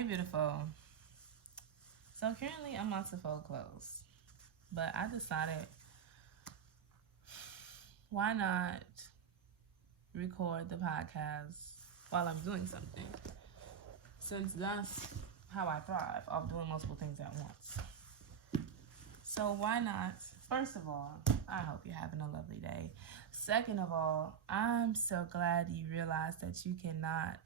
Hey, beautiful. So currently I'm about to fold clothes, but I decided why not record the podcast while I'm doing something, since that's how I thrive, off doing multiple things at once. So why not? First of all, I hope you're having a lovely day. Second of all, I'm so glad you realized that you cannot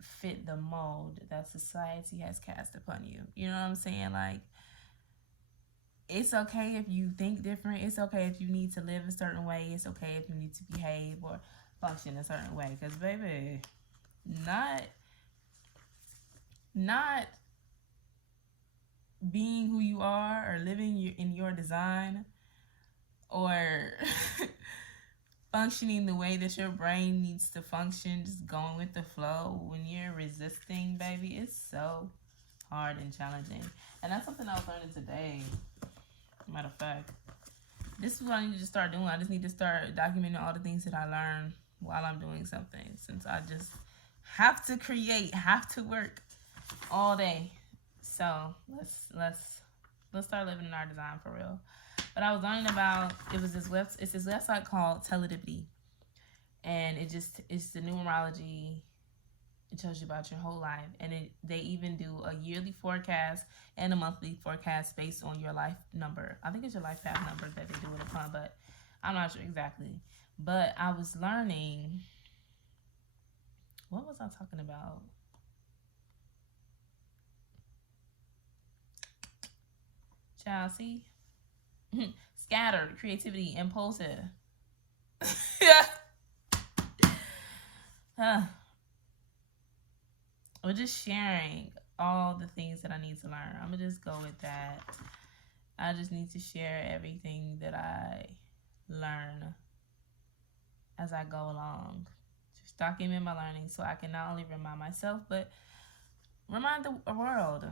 fit the mold that society has cast upon you. You know what I'm saying? Like, it's okay if you think different. It's okay if you need to live a certain way. It's okay if you need to behave or function a certain way. Because, baby, not being who you are or living in your design or functioning the way that your brain needs to function, just going with the flow, when you're resisting, baby, it's so hard and challenging. And that's something I was learning today. Matter of fact, this is what I need to start doing. I just need to start documenting all the things that I learn while I'm doing something, since I just have to create, have to work all day. So let's start living in our design for real. But I was learning about, it's this website called Teledipity, and it's the numerology. It tells you about your whole life, and they even do a yearly forecast and a monthly forecast based on your life number. I think it's your life path number that they do it upon, but I'm not sure exactly. But I was learning, what was I talking about? Child, see? Scattered, creativity, impulsive. Yeah. We're just sharing all the things that I need to learn. I'm gonna just go with that. I just need to share everything that I learn as I go along. Just document my learning so I can not only remind myself, but remind the world.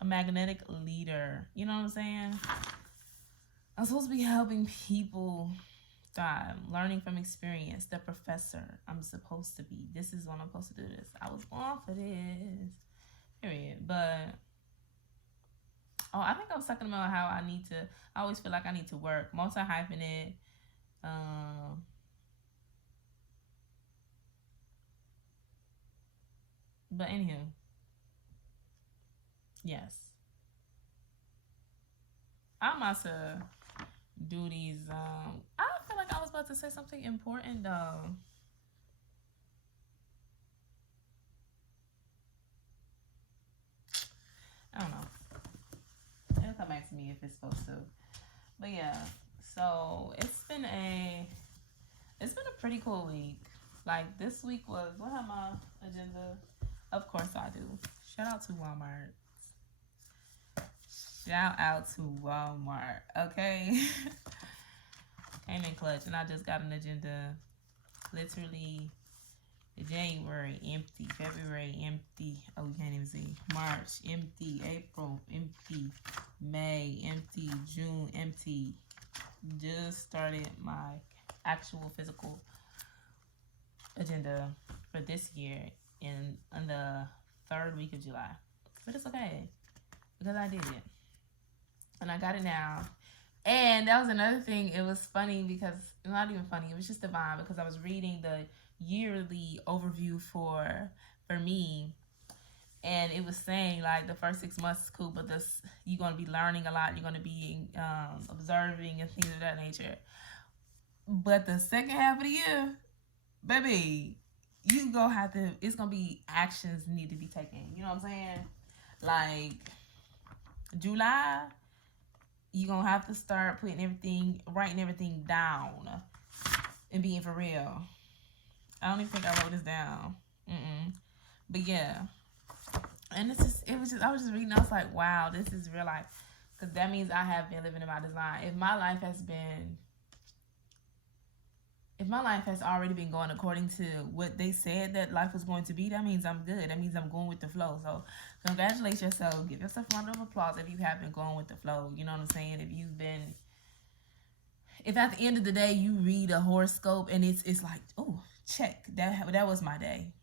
A magnetic leader. You know what I'm saying? I'm supposed to be helping people thrive, learning from experience. The professor I'm supposed to be. This is when I'm supposed to do this. I was born for this. Period. But I think I was talking about how I always feel like I need to work. Multi-hyphenate. But anywho. Yes. I'm about to do these. I feel like I was about to say something important though. I don't know. It'll come back to me if it's supposed to. But yeah, so it's been a pretty cool week. Like, this week was, what had my agenda? Of course I do. Shout out to Walmart. Shout out to Walmart. Okay. Came in clutch, and I just got an agenda. Literally, January empty, February empty. Oh, you can't even see. March empty, April empty, May empty, June empty. Just started my actual physical agenda for this year in the 3rd week of July. But it's okay, because I did it. And I got it now. And that was another thing. It was funny because, not even funny, it was just divine, because I was reading the yearly overview for me, and it was saying like the first 6 months is cool, but you're going to be learning a lot, you're going to be observing and things of that nature. But the second half of the year, baby, it's going to be actions need to be taken. You know what I'm saying? Like, July, you're going to have to start writing everything down and being for real. I don't even think I wrote this down. But yeah. And I was just reading, I was like, wow, this is real life. Because that means I have been living in my design. If my life has already been going according to what they said that life was going to be, that means I'm good. That means I'm going with the flow. So congratulate yourself. Give yourself a round of applause if you have been going with the flow. You know what I'm saying? If at the end of the day you read a horoscope and it's like, oh, check, that was my day.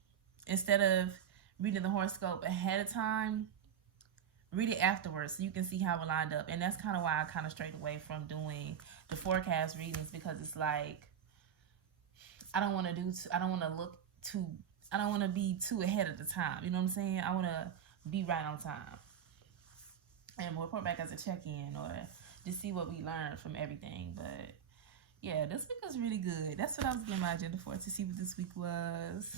Instead of reading the horoscope ahead of time, read it afterwards so you can see how it lined up. And that's kind of why I kind of strayed away from doing the forecast readings, because it's like I don't want to look too, I don't want to be too ahead of the time. You know what I'm saying? I want to be right on time and report back as a check-in, or just see what we learned from everything. But yeah, this week was really good. That's what I was getting my agenda for, to see what this week was.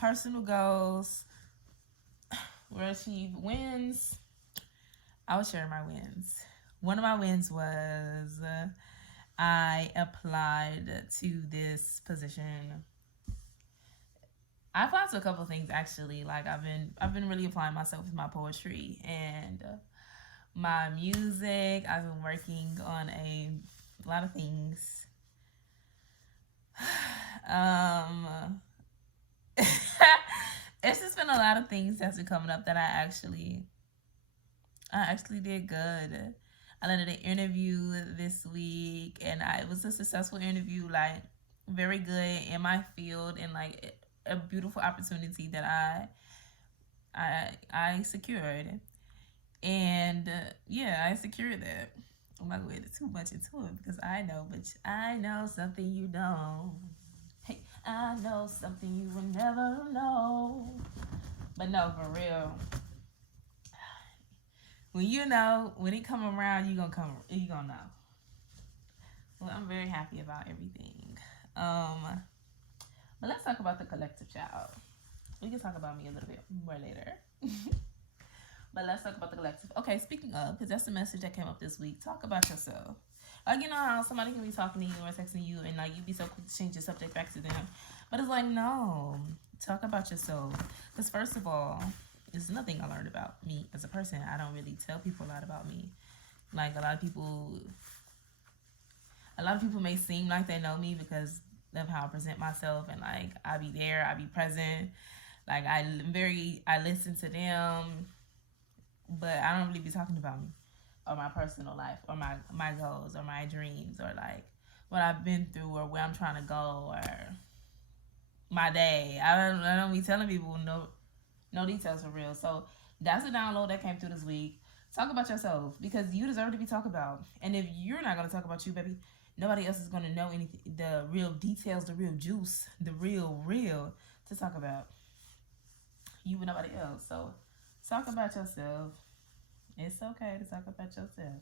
Personal goals were achieved. Wins, I will share my wins. One of my wins was I applied to this position. I applied to a couple of things, actually. Like I've been really applying myself with my poetry and my music. I've been working on a lot of things. It's just been a lot of things that's been coming up that I actually did good. I landed an interview this week, and it was a successful interview, like very good in my field, and like a beautiful opportunity that I secured. And yeah, I secured that. I'm not going to get too much into it because I know something you don't. Hey, I know something you will never know. But no, for real. When it come around, you gonna know. Well, I'm very happy about everything. But let's talk about the collective, child. We can talk about me a little bit more later. But let's talk about the collective. Okay, speaking of, because that's the message that came up this week. Talk about yourself. Like, you know how somebody can be talking to you or texting you, and like you be so quick to change the subject back to them. But it's like, no, talk about yourself. Because first of all, there's nothing I learned about me as a person. I don't really tell people a lot about me. Like a lot of people may seem like they know me because of how I present myself, and like I be there, I be present. Like I listen to them, but I don't really be talking about me or my personal life or my goals or my dreams or like what I've been through or where I'm trying to go or my day. I don't be telling people no details for real. So that's a download that came through this week. Talk about yourself, because you deserve to be talked about. And if you're not going to talk about you, baby, nobody else is going to know anything, the real details, the real juice, the real to talk about. You and nobody else. So talk about yourself. It's okay to talk about yourself.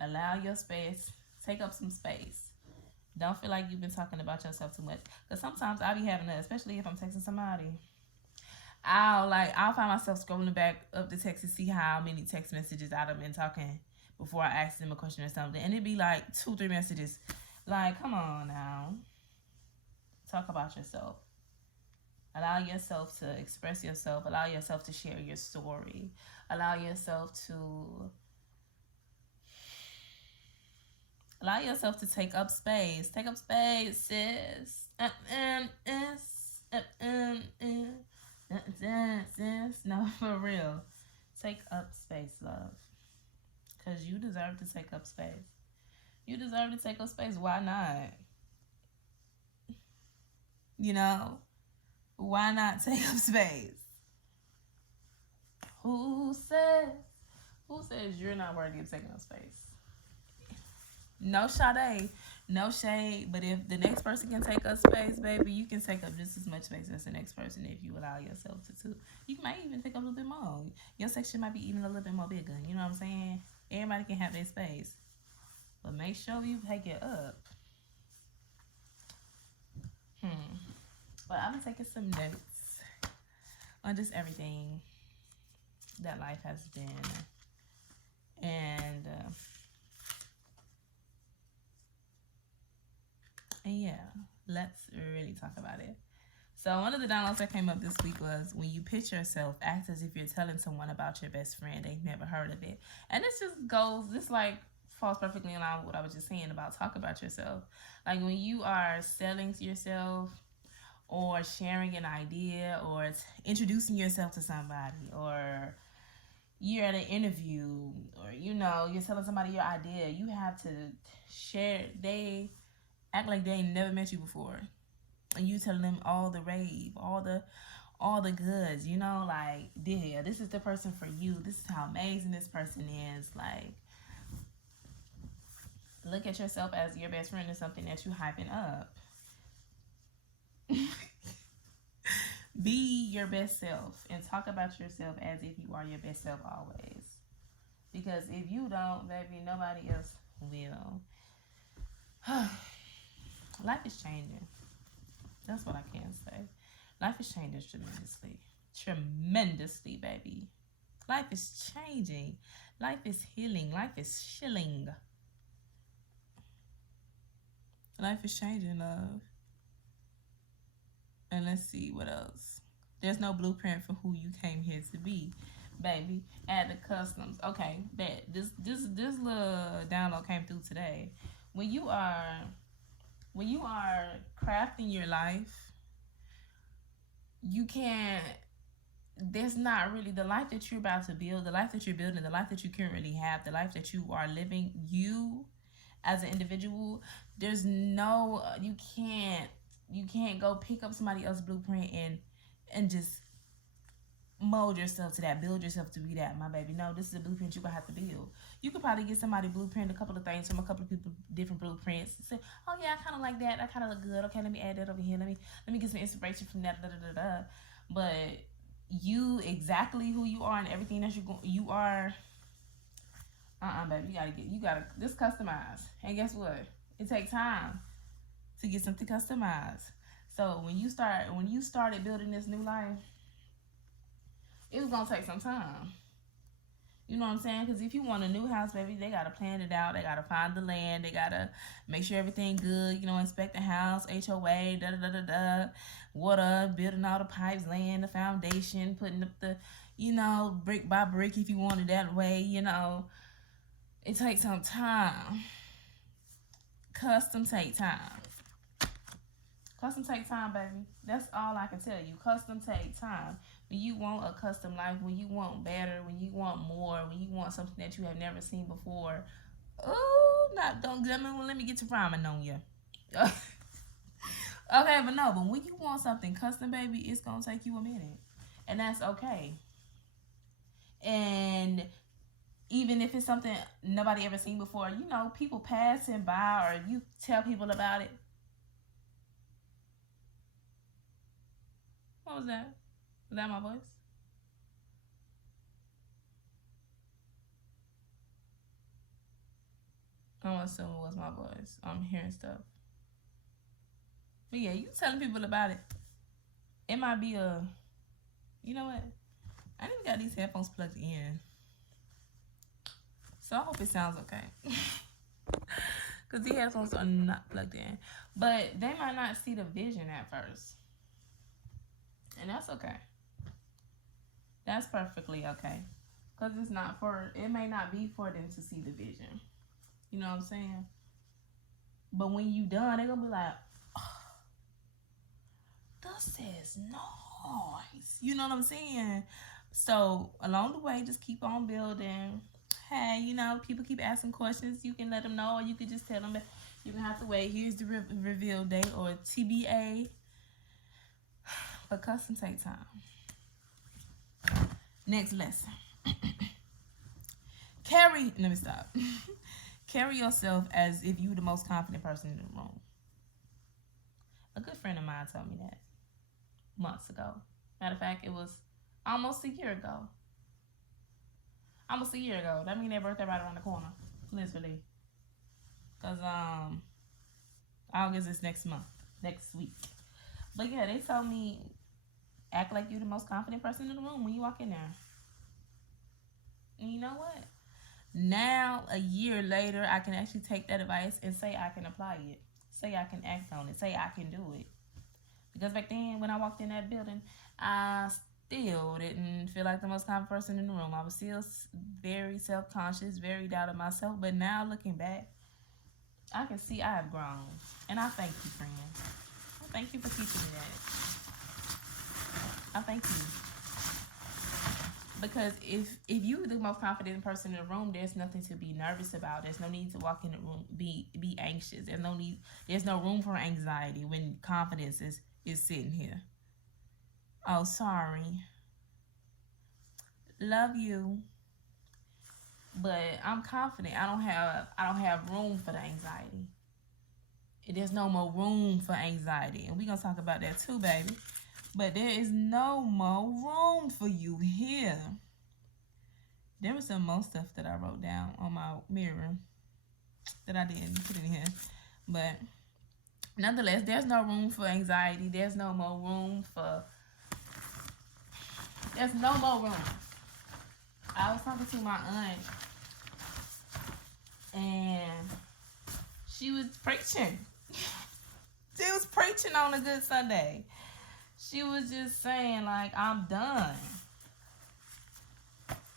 Allow your space. Take up some space. Don't feel like you've been talking about yourself too much. Because sometimes I'll be having that, especially if I'm texting somebody. I'll find myself scrolling back up the text to see how many text messages I've been talking before I ask them a question or something. And it'd be like 2-3 messages. Like, come on now. Talk about yourself. Allow yourself to express yourself. Allow yourself to share your story. Allow yourself to take up space. Take up space, sis. No, for real. Take up space, love. Because you deserve to take up space. You deserve to take up space. Why not? You know? Why not take up space? Who says you're not worthy of taking up space? No shade, no shade, but if the next person can take up space, baby, you can take up just as much space as the next person if you allow yourself to. You might even take up a little bit more. Your section might be even a little bit more bigger. You know what I'm saying? Everybody can have their space, but make sure you take it up. But I've been taking some notes on just everything that life has been, and yeah, let's really talk about it. So one of the downloads that came up this week was, when you pitch yourself, act as if you're telling someone about your best friend. They've never heard of it. And this falls perfectly in line with what I was just saying about talk about yourself. Like when you are selling yourself or sharing an idea or introducing yourself to somebody, or you're at an interview, or you're telling somebody your idea, you have to share. They act like they ain't never met you before. and you telling them all the rave, all the goods, you know, like, yeah, this is the person for you. This is how amazing this person is. Like, look at yourself as your best friend is something that you hyping up. Be your best self and talk about yourself as if you are your best self always. Because if you don't, baby, nobody else will. Life is changing. That's what I can say. Life is changing tremendously. Tremendously, baby. Life is changing. Life is healing. Life is chilling. Life is changing, love. And let's see what else. There's no blueprint for who you came here to be, baby. Add the customs. Okay, bet. This little download came through today. When you are crafting your life, you can't, there's not really the life that you're about to build, the life that you're building, the life that you currently have, the life that you are living, you as an individual, there's no, you can't go pick up somebody else's blueprint and just mold yourself to that, build yourself to be that, my baby. No, this is a blueprint you're gonna have to build. You could probably get somebody blueprint, a couple of things from a couple of people, different blueprints. Say, oh yeah, I kind of like that. I kind of look good. Okay, let me add that over here. Let me get some inspiration from that. Da, da, da, da. But you, exactly who you are and everything that you are. Baby, you gotta this customized. And guess what? It takes time to get something customized. So when you started building this new life, it was gonna take some time. You know what I'm saying? Because if you want a new house, baby, they gotta plan it out. They gotta find the land. They gotta make sure everything good. You know, inspect the house, HOA, da da da da da. Water, building all the pipes, laying the foundation, putting up the, you know, brick by brick if you want it that way. You know, it takes some time. Custom take time. Custom take time, baby. That's all I can tell you. Custom take time. When you want a custom life, when you want better, when you want more, when you want something that you have never seen before, let me get to rhyming on you. Okay, but when you want something custom, baby, it's gonna take you a minute, and that's okay. And even if it's something nobody ever seen before, you know, people passing by or you tell people about it. What was that? Was that my voice? I'm assuming it was my voice. I'm hearing stuff. But yeah, you telling people about it. It might be you know what? I didn't got these headphones plugged in. So I hope it sounds okay. Because these headphones are not plugged in. But they might not see the vision at first. And that's okay. That's perfectly okay. Because it may not be for them to see the vision. You know what I'm saying? But when you done, they're going to be like, oh, this is nice. You know what I'm saying? So along the way, just keep on building. Hey, you know, people keep asking questions. You can let them know, or you can just tell them that you're going to have to wait. Here's the reveal date, or TBA. But custom take time. Next lesson. Let me stop. Carry yourself as if you're the most confident person in the room. A good friend of mine told me that months ago. Matter of fact, it was almost a year ago. That means their birthday right around the corner. Literally. Because August is next week. But yeah, they told me, act like you're the most confident person in the room when you walk in there. And you know what? Now, a year later, I can actually take that advice and say I can apply it. Say I can act on it. Say I can do it. Because back then, when I walked in that building, I still didn't feel like the most confident person in the room. I was still very self-conscious, very doubt of myself. But now, looking back, I can see I have grown. And I thank you, friend. I thank you for teaching me that. I thank you. Because if you're the most confident person in the room, there's nothing to be nervous about. There's no need to walk in the room be anxious. There's no room for anxiety when confidence is sitting here. Oh, sorry. Love you. But I'm confident. I don't have room for the anxiety. There's no more room for anxiety. And we're gonna talk about that too, baby. But there is no more room for you here. There was some more stuff that I wrote down on my mirror that I didn't put in here. But nonetheless, there's no room for anxiety. There's no more room. I was talking to my aunt, and she was preaching. She was preaching on a good Sunday. She was just saying, like, I'm done.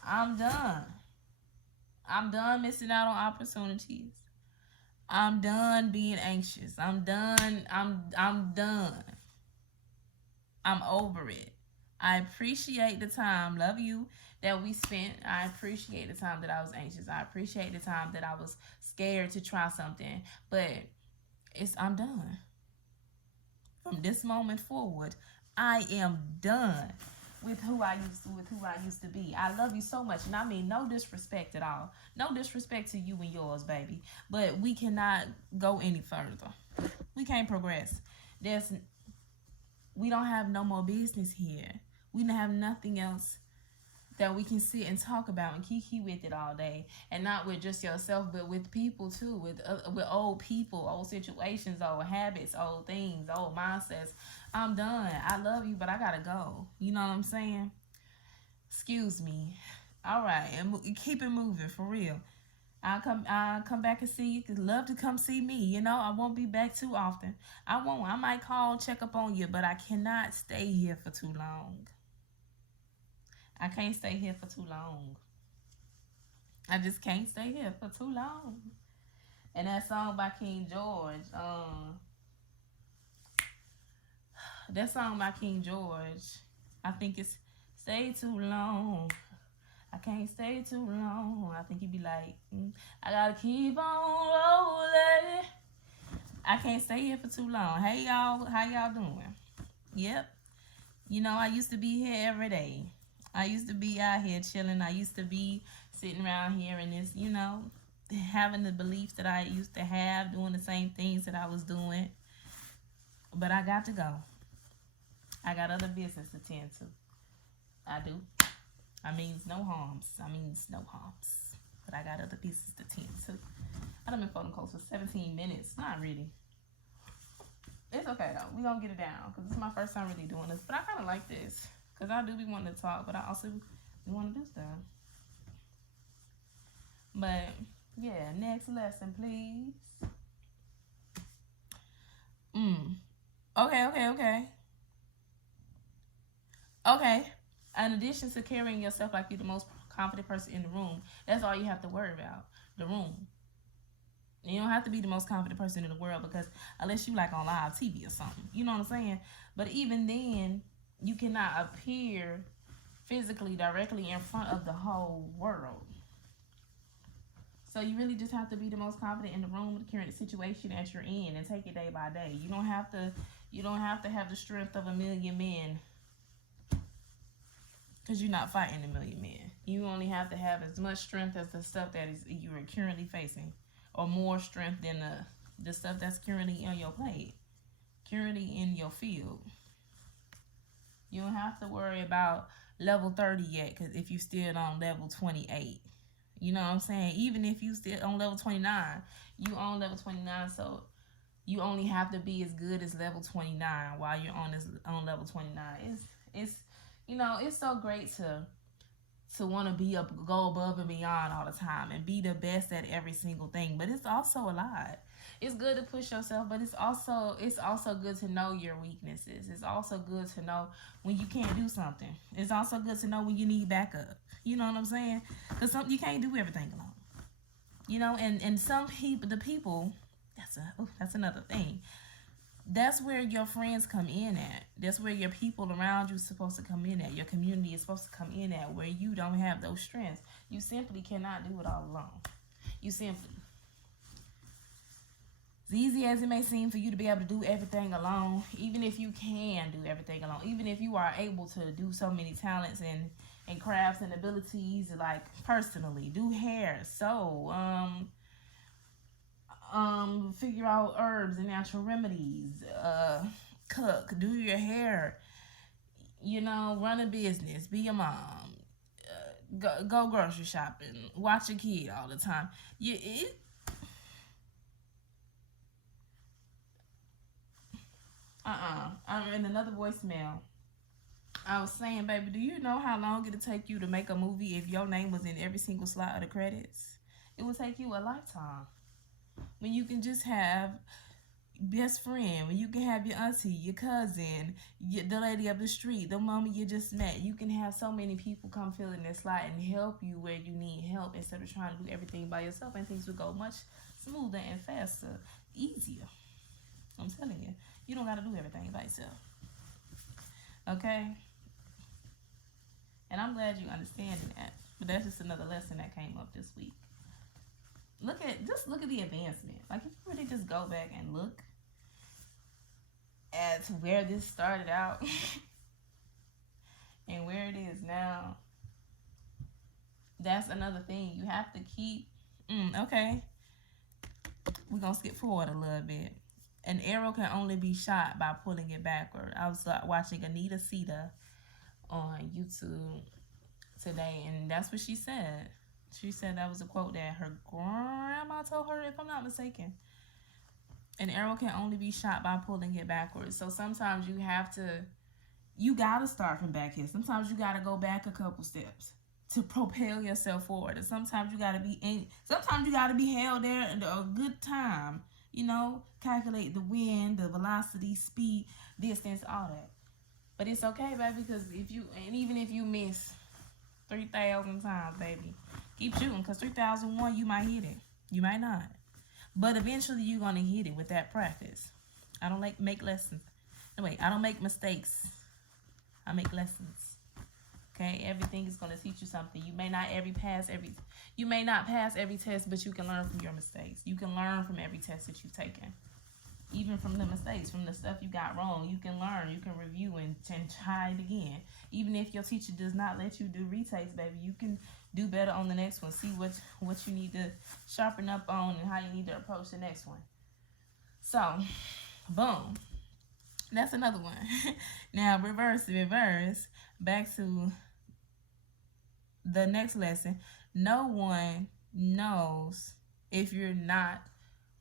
I'm done missing out on opportunities. I'm done being anxious. I'm done. I'm done. I'm over it. I appreciate the time, love you, that we spent. I appreciate the time that I was anxious. I appreciate the time that I was scared to try something. But I'm done. From this moment forward, I am done with who I used to be. I love you so much, and I mean no disrespect at all. No disrespect to you and yours, baby. But we cannot go any further. We can't progress. We don't have no more business here. We don't have nothing else that we can sit and talk about and kiki with it all day, and not with just yourself, but with people too, with old people, old situations, old habits, old things, old mindsets. I'm done. I love you, but I gotta go. You know what I'm saying? Excuse me. All right, and keep it moving for real. I'll come back and see you. Cause love to come see me. You know, I won't be back too often. I won't. I might call, check up on you, but I cannot stay here for too long. I can't stay here for too long. I just can't stay here for too long. And that song by King George, I think it's Stay Too Long. I can't stay too long. I think he'd be like, I gotta keep on rolling. I can't stay here for too long. Hey y'all, how y'all doing? Yep. You know, I used to be here every day. I used to be out here chilling. I used to be sitting around here and this, you know, having the beliefs that I used to have, doing the same things that I was doing. But I got to go. I got other business to tend to. I do. I means no harms. But I got other business to tend to. I done been phoning calls for 17 minutes. Not really. It's okay though. We gonna get it down because this is my first time really doing this. But I kind of like this because I do be wanting to talk, but I also want to do stuff. But yeah, next lesson, please. Okay. In addition to carrying yourself like you're the most confident person in the room, that's all you have to worry about. The room. You don't have to be the most confident person in the world because unless you like on live TV or something, you know what I'm saying? But even then, you cannot appear physically directly in front of the whole world. So you really just have to be the most confident in the room with the current situation that you're in and take it day by day. You don't have to have the strength of a million men because you're not fighting a million men. You only have to have as much strength as the stuff that you are currently facing, or more strength than the stuff that's currently on your plate, currently in your field. You don't have to worry about level 30 yet, because if you're still on level 28, you know what I'm saying? Even if you still on level 29, you on level 29, so you only have to be as good as level 29 while you're on level 29. It's you know, it's so great to want to go above and beyond all the time and be the best at every single thing. But it's also a lot. It's good to push yourself, but it's also good to know your weaknesses. It's also good to know when you can't do something. It's also good to know when you need backup. You know what I'm saying? Because you can't do everything alone. You know, and some people, that's another thing. That's where your friends come in at. That's where your people around you is supposed to come in at. Your community is supposed to come in at, where you don't have those strengths. You simply cannot do it all alone. You simply, as easy as it may seem for you to be able to do everything alone, even if you can do everything alone, even if you are able to do so many talents and crafts and abilities, like personally, do hair, sew, figure out herbs and natural remedies, cook, do your hair, run a business, be a mom, go grocery shopping, watch a kid all the time. I'm in another voicemail. I was saying, baby, do you know how long it'll take you to make a movie if your name was in every single slot of the credits? It would take you a lifetime. When you can just have best friend, when you can have your auntie, your cousin, the lady up the street, the mama you just met, you can have so many people come fill in their slot and help you where you need help instead of trying to do everything by yourself, and things will go much smoother and faster, easier. I'm telling you, you don't got to do everything by yourself. Okay? And I'm glad you're understanding that. But that's just another lesson that came up this week. Look at the advancement. Like, if you really just go back and look at where this started out and where it is now, that's another thing. You have to keep, okay. We're going to skip forward a little bit. An arrow can only be shot by pulling it backward. I was watching Anita Sita on YouTube today, and that's what she said. She said that was a quote that her grandma told her, if I'm not mistaken. An arrow can only be shot by pulling it backwards. So sometimes you gotta start from back here. Sometimes you gotta go back a couple steps to propel yourself forward. And sometimes you gotta be held there a good time. Calculate the wind, the velocity, speed, distance, all that. But it's okay, baby, because even if you miss 3,000 times, baby, keep shooting, because 3,001, you might hit it. You might not. But eventually, you're going to hit it with that practice. I don't make lessons. No, wait, I don't make mistakes. I make lessons. Okay? Everything is going to teach you something. You may not pass every test, but you can learn from your mistakes. You can learn from every test that you've taken. Even from the mistakes, from the stuff you got wrong, you can learn, you can review and try it again. Even if your teacher does not let you do retakes, baby, you can do better on the next one. See what you need to sharpen up on and how you need to approach the next one. So, boom. That's another one. Now, reverse. Back to the next lesson. No one knows if you're not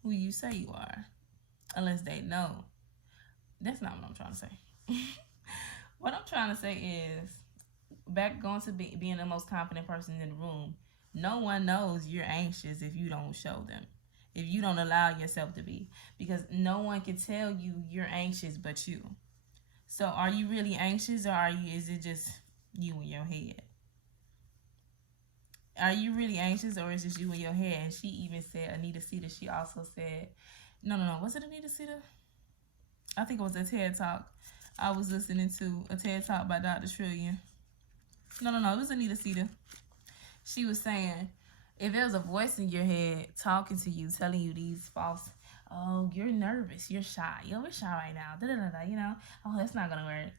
who you say you are, unless they know. That's not what I'm trying to say. What I'm trying to say is, going to being the most confident person in the room, no one knows you're anxious if you don't show them, if you don't allow yourself to be, because no one can tell you you're anxious but you. So are you really anxious, or is it just you in your head? Are you really anxious, or is it just you in your head? And she even said, Anita Sita, she also said, no, was it Anita Sita? I think it was a TED Talk. I was listening to a TED Talk by Dr. Trillian. No, it was Anita Sita. She was saying, if there's a voice in your head talking to you, telling you these false, oh, you're nervous, you're shy, you're shy right now, oh, that's not gonna work.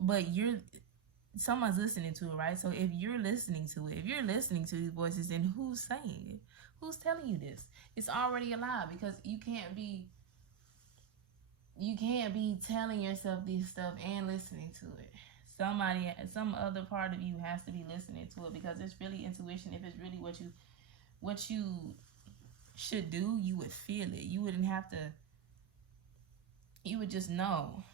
But someone's listening to it, right? So if you're listening to these voices, then who's saying it? Who's telling you this? It's already a lie, because you can't be telling yourself this stuff and listening to it. Some other part of you has to be listening to it, because it's really intuition. If it's really what you should do, you would feel it. You wouldn't have to. You would just know.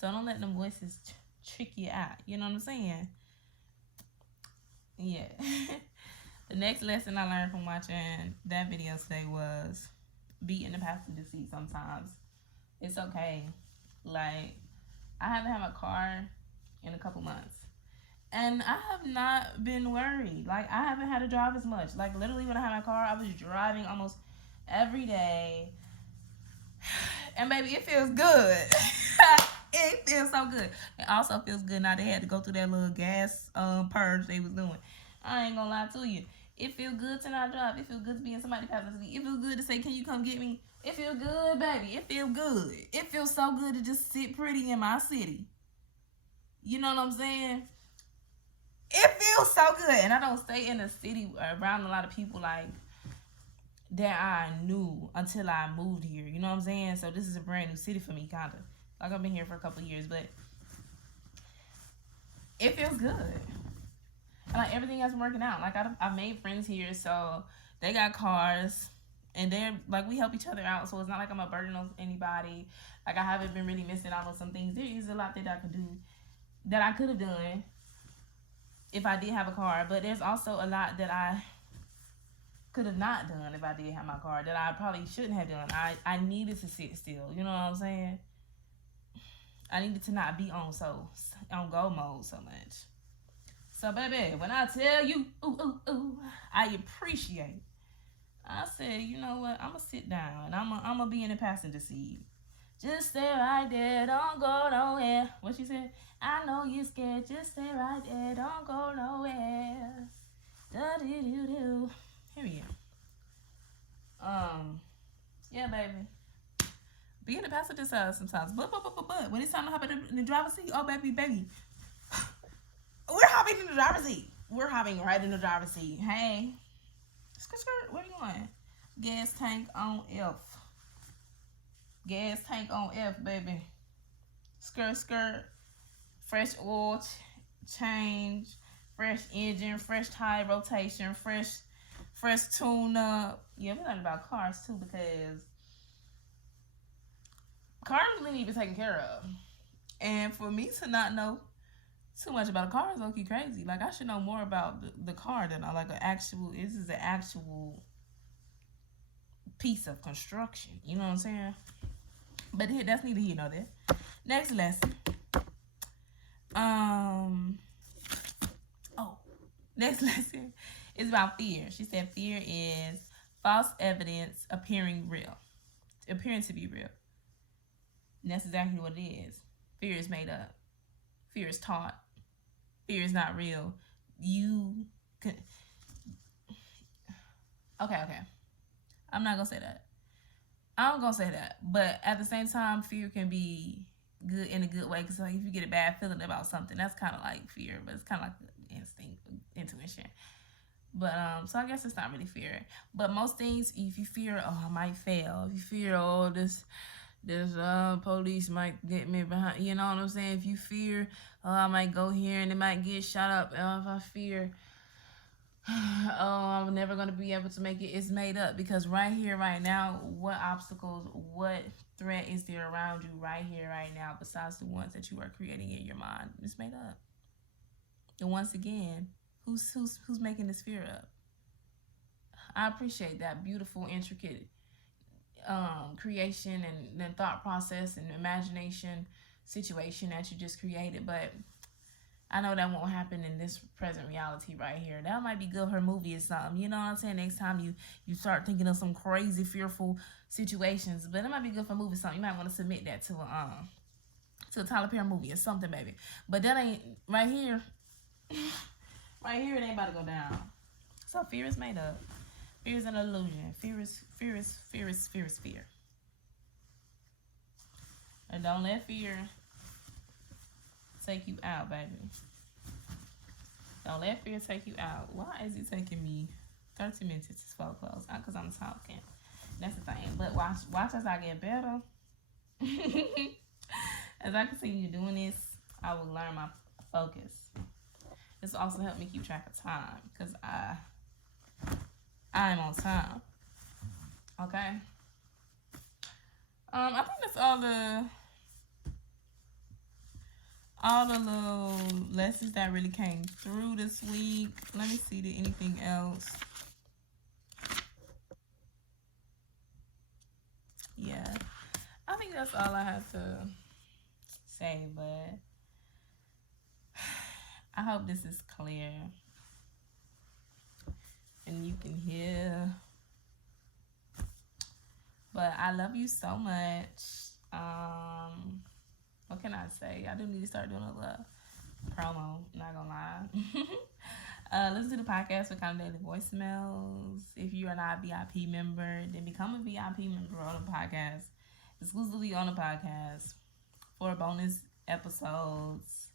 So don't let them voices trick you out. You know what I'm saying? Yeah. The next lesson I learned from watching that video today was be in the passenger seat sometimes. It's okay. Like, I haven't had my car in a couple months, and I have not been worried. Like, I haven't had to drive as much. Like, literally when I had my car, I was driving almost every day. And baby, it feels good. It feels so good. It also feels good now they had to go through that little gas purge they was doing. I ain't gonna lie to you. It feels good to not drive. It feels good to be in somebody's passenger seat. It feels good to say, can you come get me? It feels good, baby. It feels good. It feels so good to just sit pretty in my city. You know what I'm saying? It feels so good. And I don't stay in a city around a lot of people like that I knew until I moved here. You know what I'm saying? So this is a brand new city for me, kind of. Like, I've been here for a couple of years, but it feels good. And like, everything has been working out. Like, I've made friends here, so they got cars, and they're like, we help each other out, so it's not like I'm a burden on anybody. Like, I haven't been really missing out on some things. There is a lot that I could do, that I could have done if I did have a car, but there's also a lot that I could have not done if I did have my car, that I probably shouldn't have done. I needed to sit still, you know what I'm saying? I needed to not be on go mode so much. So baby, when I tell you, ooh, I appreciate, I said, you know what, I'm gonna sit down and I'm gonna be in the passenger seat. Just stay right there, don't go nowhere. What she said? I know you're scared, just stay right there, don't go nowhere. Da-do-do-do. Here we go. Yeah, baby. Be in the passenger side sometimes. But when it's time to hop in the driver's seat, oh, baby. We're hopping in the driver's seat. We're hopping right in the driver's seat. Hey. Skirt, where you going? Gas tank on F. Gas tank on F, baby. Skirt. Fresh oil change. Fresh engine. Fresh tire rotation. Fresh tune up. Yeah, we learned about cars too, because cars really need to be taken care of. And for me to not know too much about a car is low-key crazy. Like, I should know more about the car than like this is an actual piece of construction. You know what I'm saying? But that's neither here nor there. Next lesson. Next lesson is about fear. She said fear is false evidence appearing to be real. And that's exactly what it is. Fear is made up. Fear is taught. Fear is not real. Okay. I'm not gonna say that. I'm gonna say that. But at the same time, fear can be good in a good way. Because like, if you get a bad feeling about something, that's kind of like fear. But it's kind of like instinct, intuition. But so I guess it's not really fear. But most things, if you fear, I might fail. If you fear, this police might get me behind, you know what I'm saying? If you fear, I might go here and it might get shot up. If I fear, I'm never going to be able to make it, it's made up. Because right here, right now, what obstacles, what threat is there around you right here, right now, besides the ones that you are creating in your mind? It's made up. And once again, who's making this fear up? I appreciate that beautiful, intricate creation and thought process and imagination situation that you just created, but I know that won't happen in this present reality right here. That might be good for a movie or something, you know what I'm saying? Next time you start thinking of some crazy, fearful situations, but it might be good for a movie or something. You might want to submit that to a Tyler Perry movie or something, baby. But that ain't right here. Right here, it ain't about to go down. So fear is made up. Fear is an illusion. Fear is fear. And don't let fear take you out, baby. Don't let fear take you out. Why is it taking me 30 minutes to spell close? Because I'm talking. That's the thing. But watch as I get better. As I continue doing this, I will learn my focus. This will also help me keep track of time, because I'm on time. Okay. I think that's all the little lessons that really came through this week. Let me see, did anything else? Yeah. I think that's all I have to say, but I hope this is clear. And you can hear But I love you so much. What can I say? I do need to start doing a little promo, not gonna lie. Listen to the podcast for kind of daily voicemails. If you are not a VIP member, then become a VIP member on the podcast, exclusively on the podcast, for bonus episodes,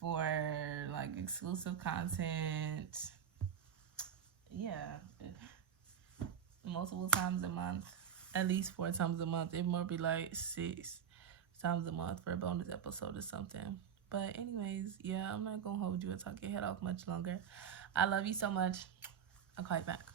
for like exclusive content. Yeah, multiple times a month, at least 4 times a month. It might be like 6 times a month for a bonus episode or something. But anyways, yeah, I'm not gonna hold you and talk your head off much longer. I love you so much. I'll call you back.